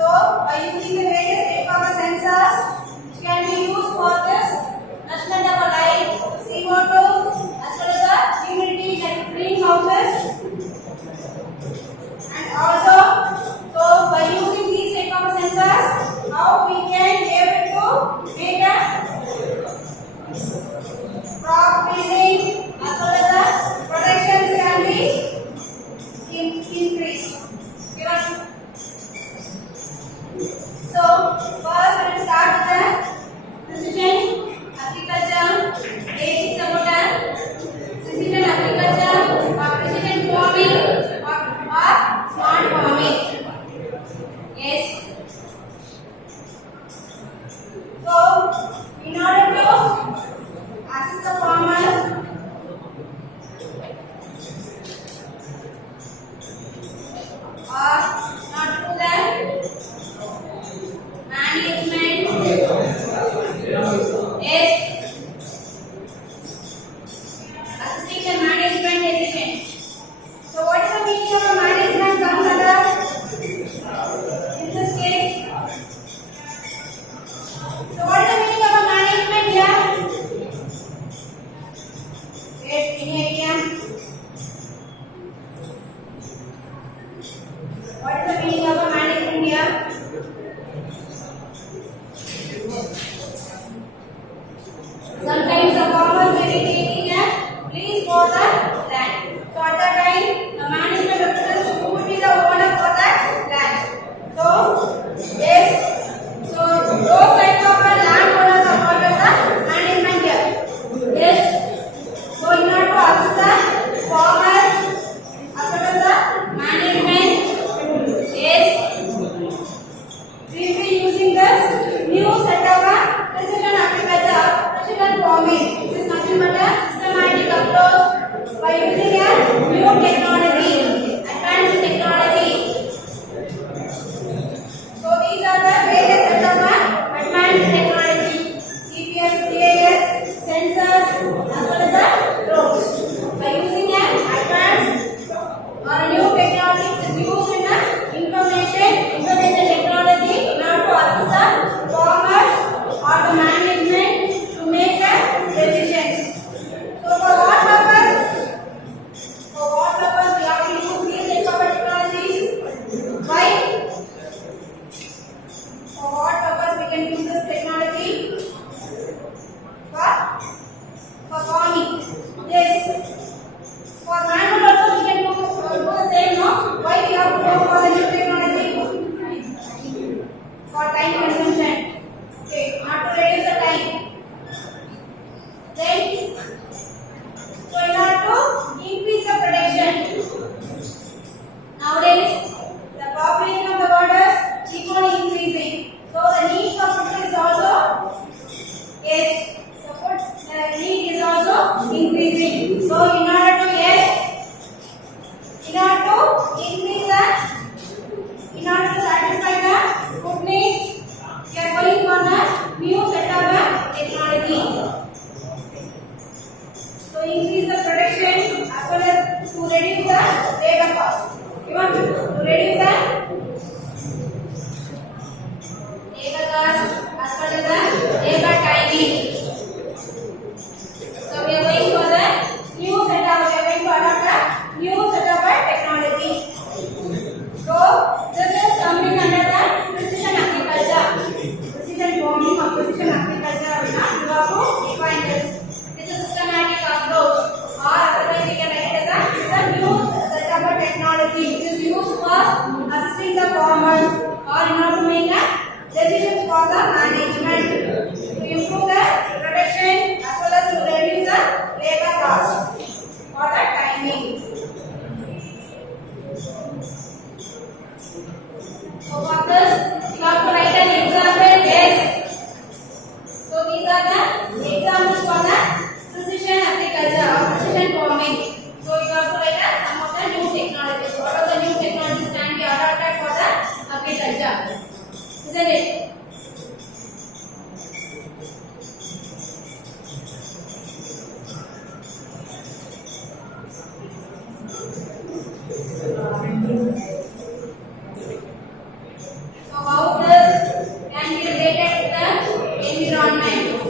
So, by using the various type of sensors, which can be used for this measurement of a light, CO2, as well as the humidity like greenhouses, and also, so by using these type of sensors, how we can be able to make a crop freezing as well as the protections can be increased. Given. So, first let us start with the precision agriculture, basics about the precision agriculture or precision farming or smart farming. Yes. So, in order to assist the farmers, or not to the management, yes, assisting the management decision. So what is the meaning of a management comes in this case? So what is the meaning of a management here? Yes, any idea? What is the meaning of a management here? Sometimes the farmers may be taking a lease for the land. So at that time, the management represents who would be the owner for that land. So yes, so those types of landowners are called as the management here. Yes. So in order to assist the farmers as well as the management, yes, we will be using this new set of precision agriculture, precision farming. This is nothing but a systematic approach by using a new technology, advanced technology. So these are the various set of advanced technology, GPS, GIS, sensors, as well as the drones. By using an advanced or a new technology which is used in the information technology in order to assist the farmers or the management to make the decisions. So for what purpose? For what purpose we have to use these type of technologies? Why? For what purpose we can use this technology? For farming. Yes. For manual also we can do the same, no? Why we have to go for the new technology? For time consumption. Okay, not to reduce the time. Then, so in order to increase the production. Nowadays, the population of the world is keep on increasing. So the need for food is also, yes, the food need is also increasing. So in order to, yes, in order to increase the, in order to satisfy the food needs, we are going for the new set of technology. So increase the production as well as to reduce the labor cost. You want to reduce the labor cost as well as the labor timing. So we are going for the new setup. We are going to adopt a new setup of technology. So this is coming under the precision agriculture, precision farming or precision agriculture. You have to define this. This is a systematic approach, or otherwise we can write it as a new setup of technology which is used for assisting the farmers or in order to make decisions for the management to improve the production as well as to reduce the labor cost or the timing. So for this, you have to write an example. Yes. So these are the examples for the precision agriculture or precision farming. So you have to write some of the new technologies. What are the new technologies can be adopted for the agriculture? Isn't it? So related to the environment.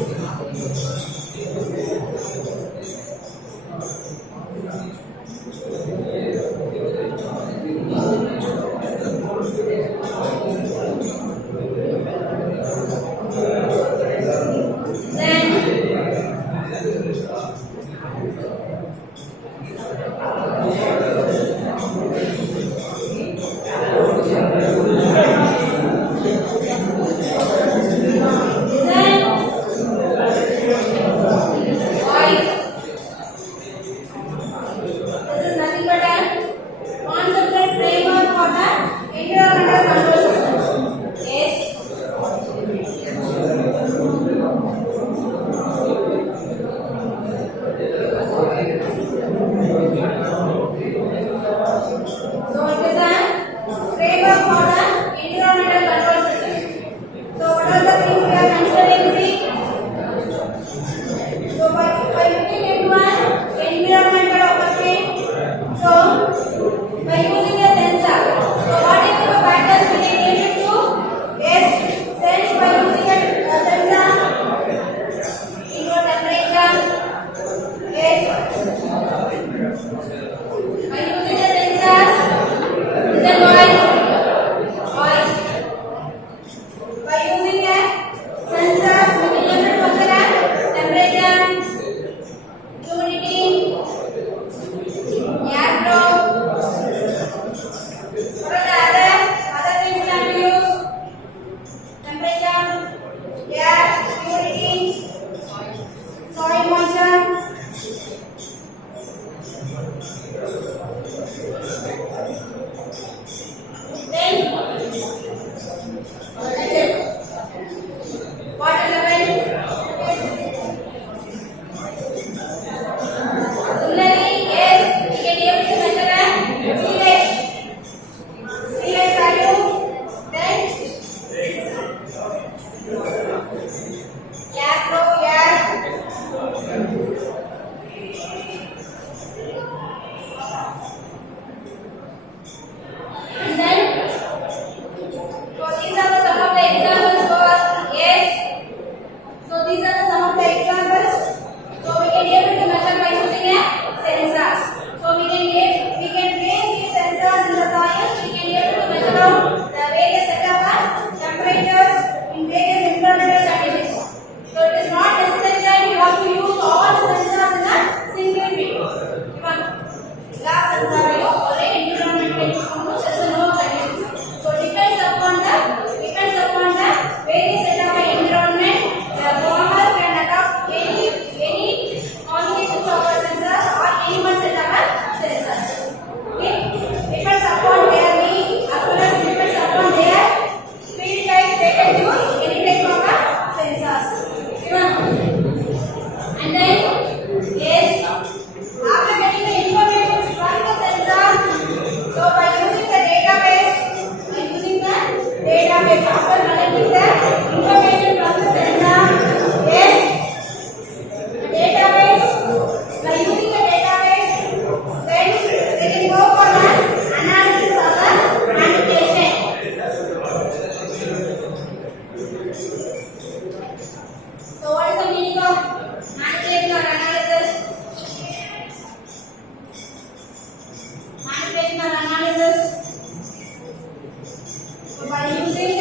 By using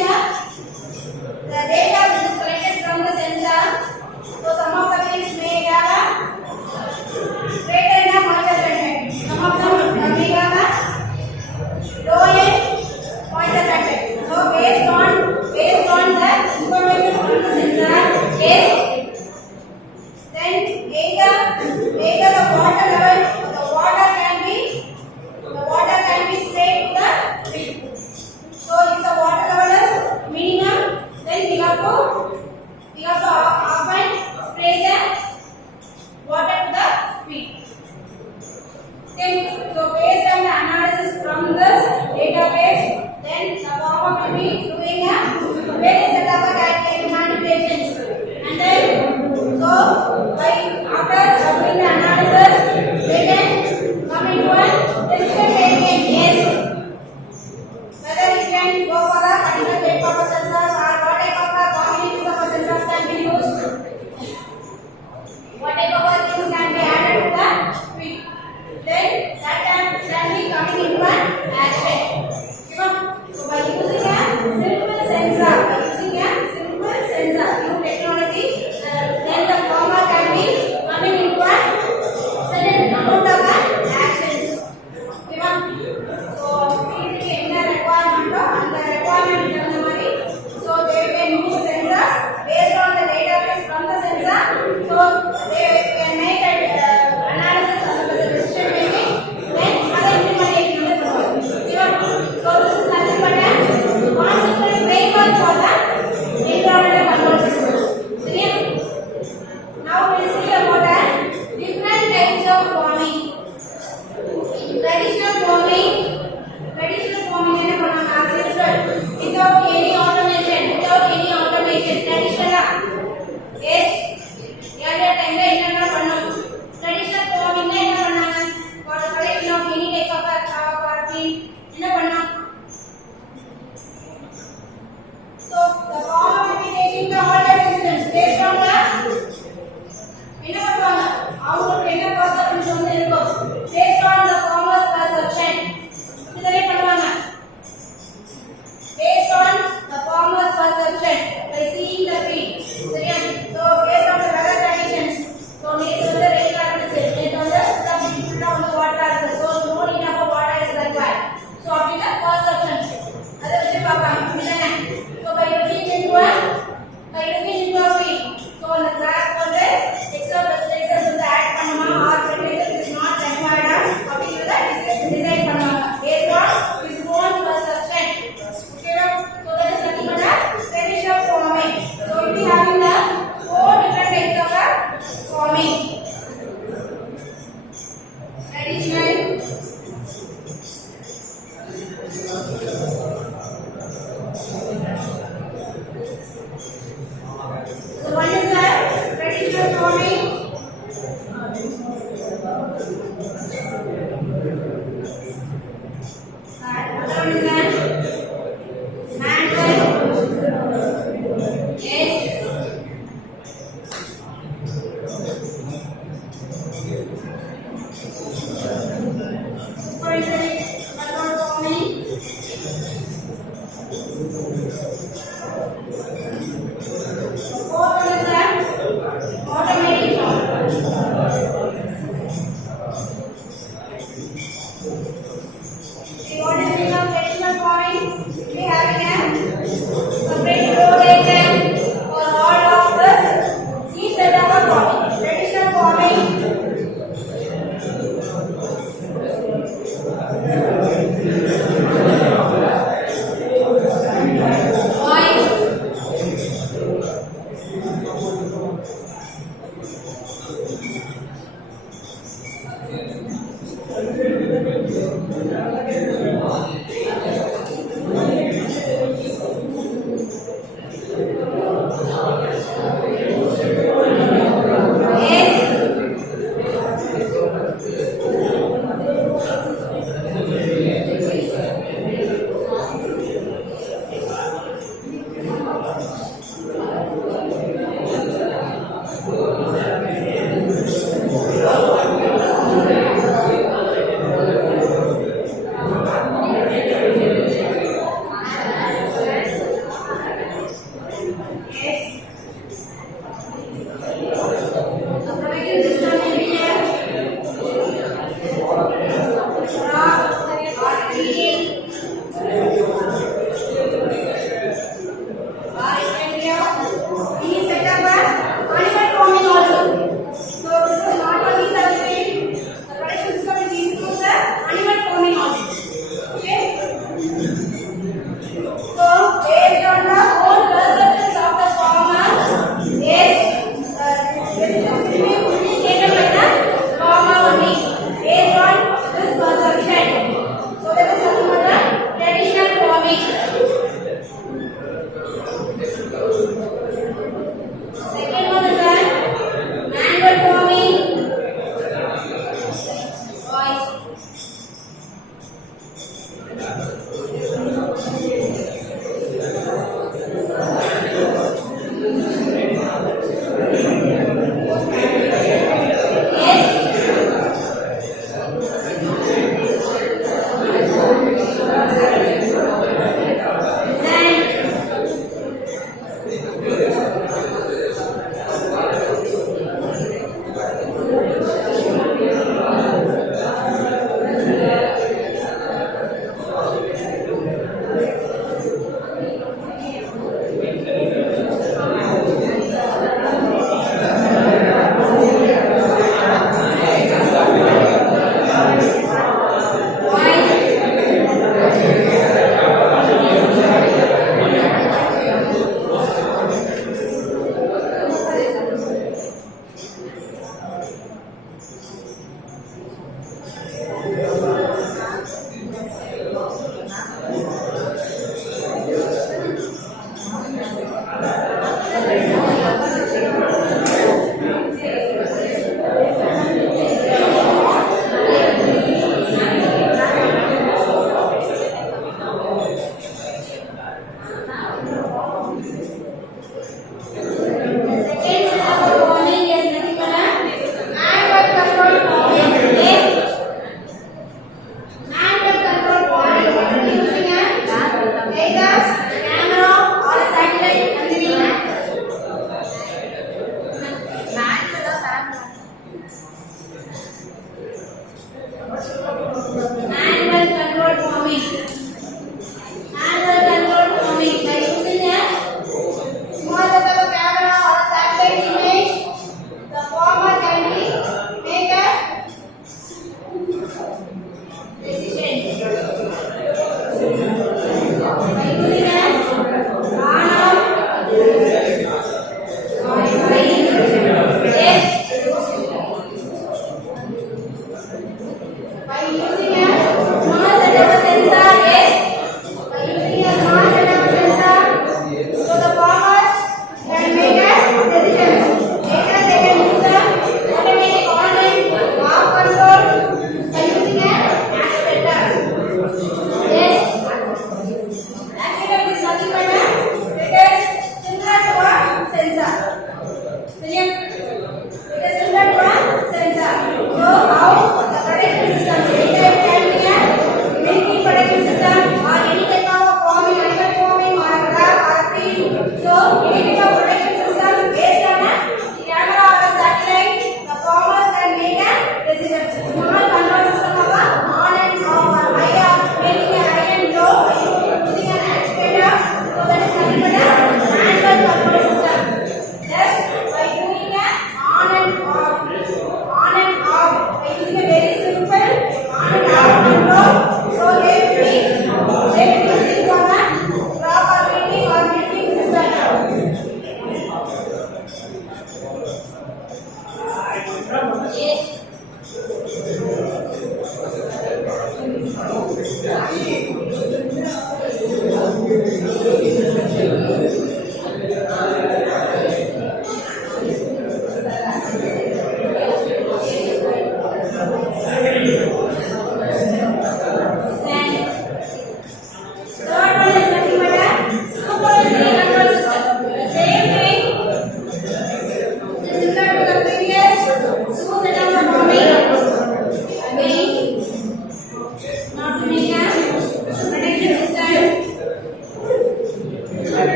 the data which is collected from the Right.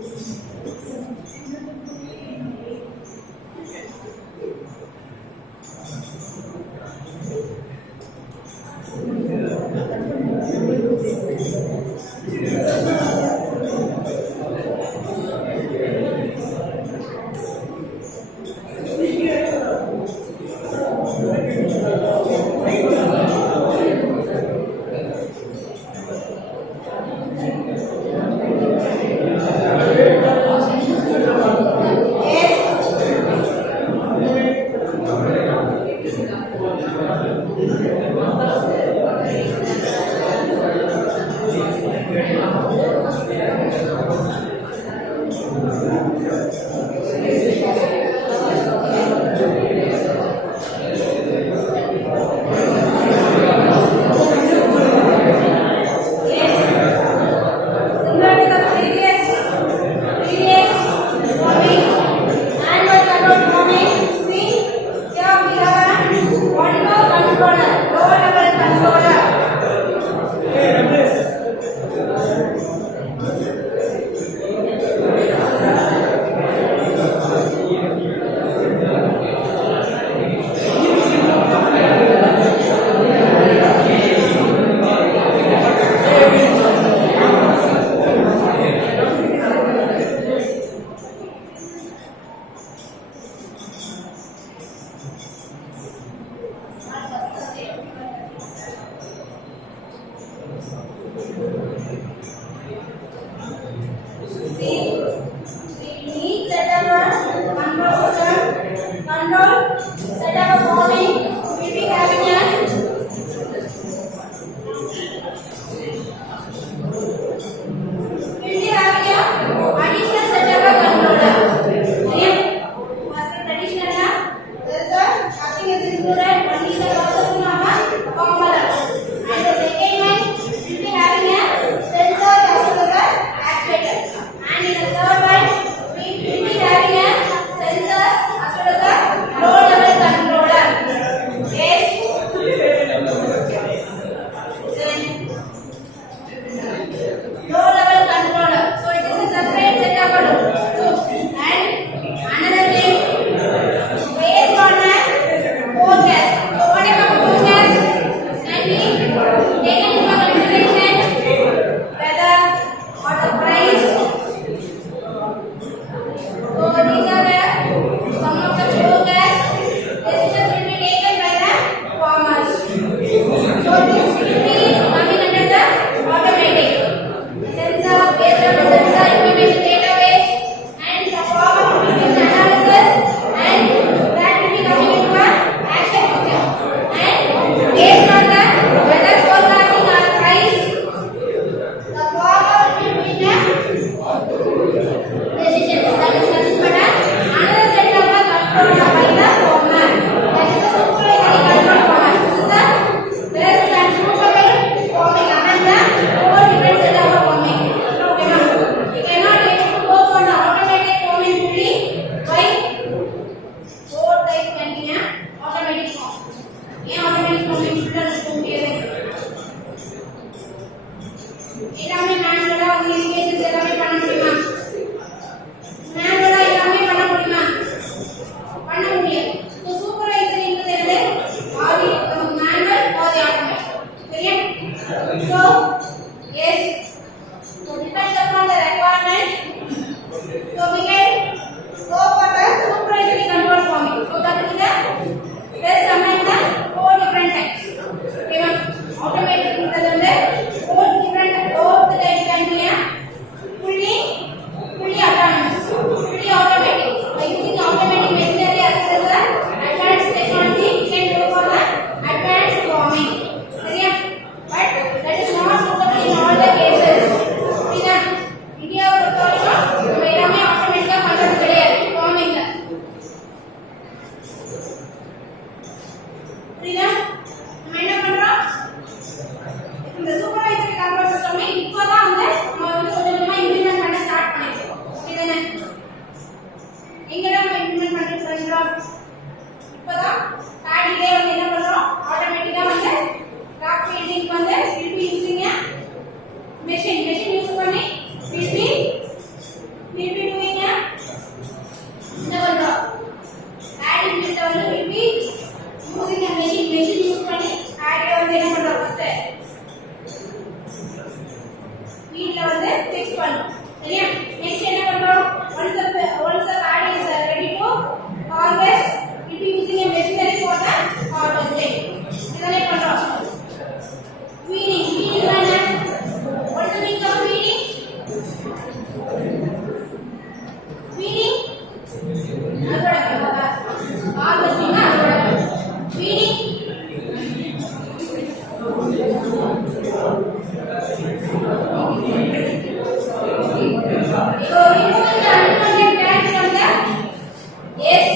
Yes, பண்ணும். சரியா? Next என்ன பண்றோம்? once the paddy is ready to harvest, it is using a machinery for the harvesting. இதனை பண்றோம். Weeding என்ன? What is the meaning of weeding? Weeding அறுவடை. harvesting அறுவடை. Weeding so removing the unwanted plant from the yes,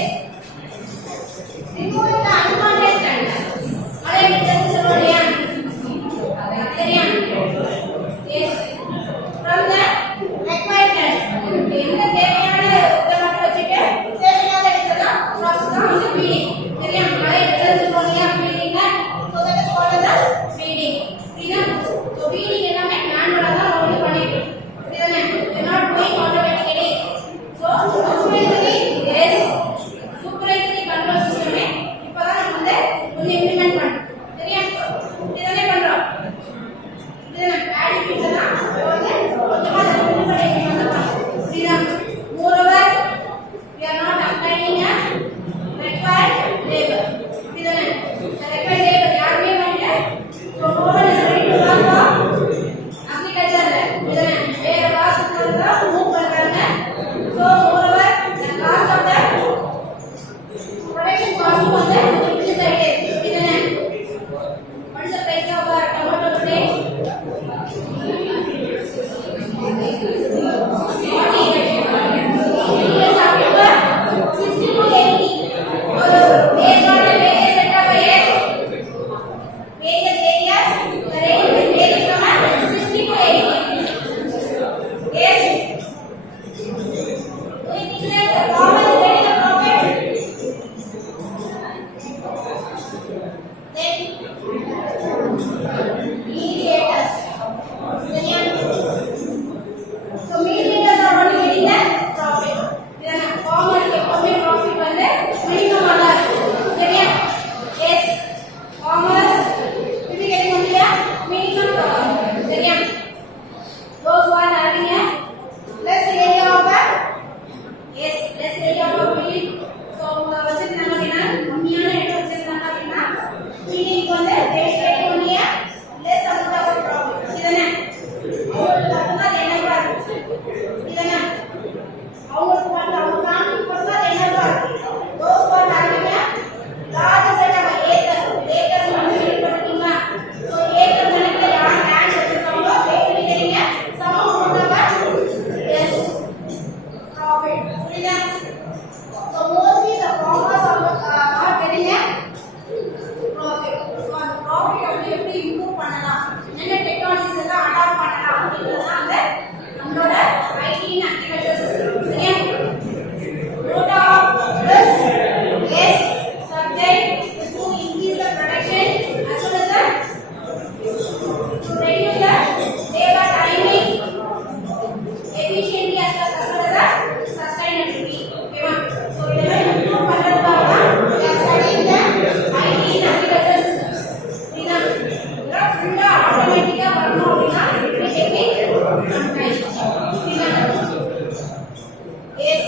removing the unwanted plant. அதை விட்டு சொல்லுறியா? சரியா? yes, from the required plant. இந்த தேவையான இதை மட்டும் வச்சுட்டு தேவையில்லாத இடத்தெல்லாம் process தான் வந்து weeding. சரியா? அதை விட்டு சொல்லுறியா? weeding so that is called as weeding. சரியா? so weeding எல்லாமே manual தான் only பண்ணிட்டு. சரியா? we are not doing automatically. so supervisory yes, supervisory control system இப்போதான் நம்ம வந்து கொஞ்சம் இம்ப்ளிமெண்ட் பண்ணோம். சரியா? இதனை பண்றோம். இதனை paddy fields எல்லாம் வந்து கொஞ்சமா இம்ப்ளிமெண்ட் பண்ணிக்கலாம். சரியா? moreover we are not applying a required labor. இதனை required labor யாருமே வந்து so no one is ready to work for agriculture. இதனை வேற வாசத்துக்கு தான் மூவ் பண்றாங்க. so moreover the cost of the production cost வந்து increase ஆயிட்டே இருக்கு. இதனை what is the price of tomato today? 60 to 80. based on the various set of various areas, the rate varies from 60 to 80. Yes. Do you think that the farmer is getting a profit? Then mediators. So mediators are only getting the profit. Then farmer எப்பவுமே profit வந்து minimum ஆ தான் இருக்கும். சரியா? Yes. Farmers will be getting only a minimum profit. சரியா? those who are having a less area of a yes, less area of a field. so வச்சிருந்தாங்க அப்படின்னா கம்மியான இடம் வச்சிருந்தாங்க அப்படின்னா ஃபீல்டிங் வந்து rate only a less amount of profit. இதனை அவங்களுக்கு பார்த்தா என்னவா இருக்கு? இதனை அவங்களுக்கு வந்து அவங்க ஃபேமிலிக்கு பார்த்தா என்னவா இருக்கு? those who are having a large set of acre வந்து பண்ணிட்டீங்க. so acre கணக்குல யார் land வச்சிருக்காங்களோ they will be getting a some amount of yes profit. புரியுதா? so mostly the farmers are getting a profit. so அந்த profit வந்து எப்படி improve பண்ணலாம், என்ன டெக்னாலஜிஸ் எல்லாம் அடாப்ட் பண்ணலாம் அப்படிங்கறது அந்த நம்மளோட IT in agriculture system. சரியா? root of this yes subject is to increase the production as well as to reduce the labor timing efficiently as well as sustainability. ஓகேவா? so இதெல்லாம் improve பண்றதுக்காக தான் we are studying the IT in agriculture systems. சரியா? இதெல்லாம் ஃபுல்லா ஆட்டோமேட்டிக்கா வரணும் அப்படின்னா it will take some time. சரியா? yes.